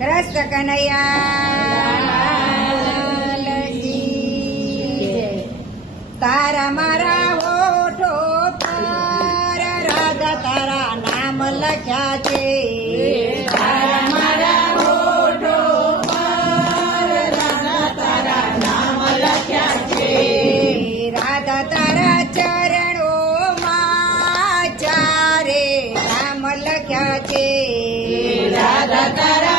કૃષ્ણ કનૈયા તારા મારા હોઠો પર રાધા તારા નામ લખ્યા છે. તારા મારા હોઠો પર રાધા તારા નામ લખ્યા છે. રાધા તારા ચરણોમાં ચારે નામ લખ્યા છે. રાધા તારા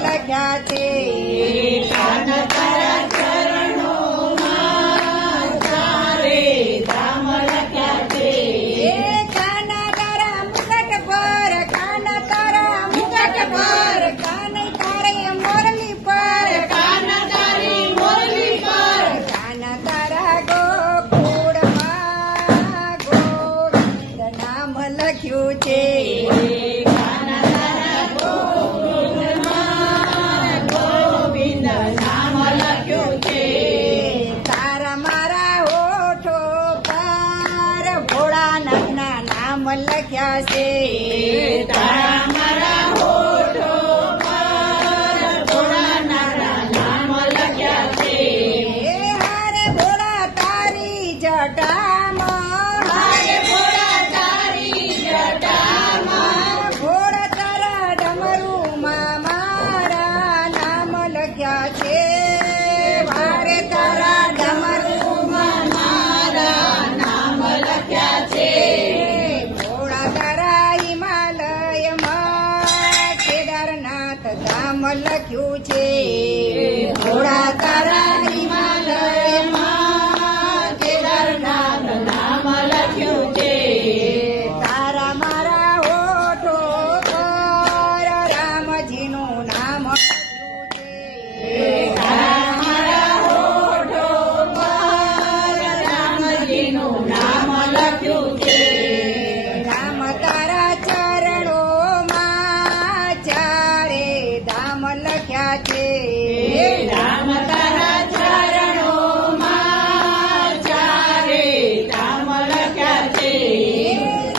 લખ્યા છે. કાના તારા ચરણોમાં ચારે ધામ લખ્યા છે. કાના તારા મુકટ પર કાના તારા મુકટ પર કાને તારે મોરલી પર કાના તારી મોરલી પર કાના તારા ગોકુળમાં ગોવિંદ નામ લખ્યું છે. લખ્યા છે. તારા મારા હોઠો પર ભોળાનાથના નામ લખ્યા છે. હારે ભોળા તારી જટામાં હારે ભોળા તારી જટામાં ભોળા તારા ડમરુમાં મારા નામ લખ્યા છે. હારે તારા ડમરુમાં મારા નામ લખ્યા છે. ધામ લખ્યું છે. ભોળા તારા હિમાલયમાં કેદારનાથ નામ લખ્યું છે. તારા મારા હોઠો પર રામજીનું નામ લખ્યું છે. તારા મારા હોઠો પર રામજીનું નામ લખ્યું છે. રામ તારા ચરણોમાં ચારે ધામ લખ્યા છે. રામ તારા ચરણોમાં ચારે ધામ લખ્યા છે.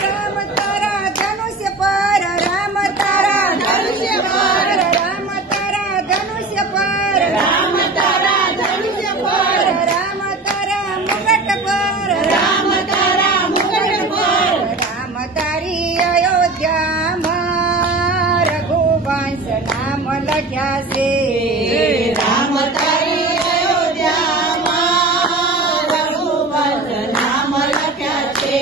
રામ તારા ધનુષ્ય પર રામ તારા ધનુષ્ય પર રામ તારા ધનુષ્ય પર રામ તારા ધનુષ્ય પર રામ તારા મુકટ પર રામ તારા મુકટ પર રામ તારી અયોધ્યામાં રઘુવંશ નામ લખ્યા છે. રામ તારી અયોધ્યામાં રઘુવંશ નામ લખ્યા છે.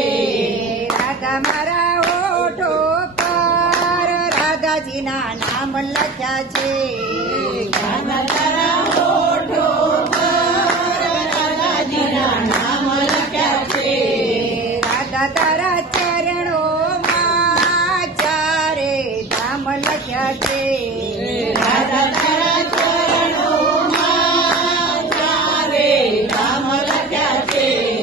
રાધા મારા હોઠો પર રાધાજીના નામ લખ્યા છે. રાધા તારા હોઠો પર રાધાજીના નામ લખ્યા છે. રાધા તારા ચરણોમાં ચારે ધામ લખ્યા છે. રાધા તારા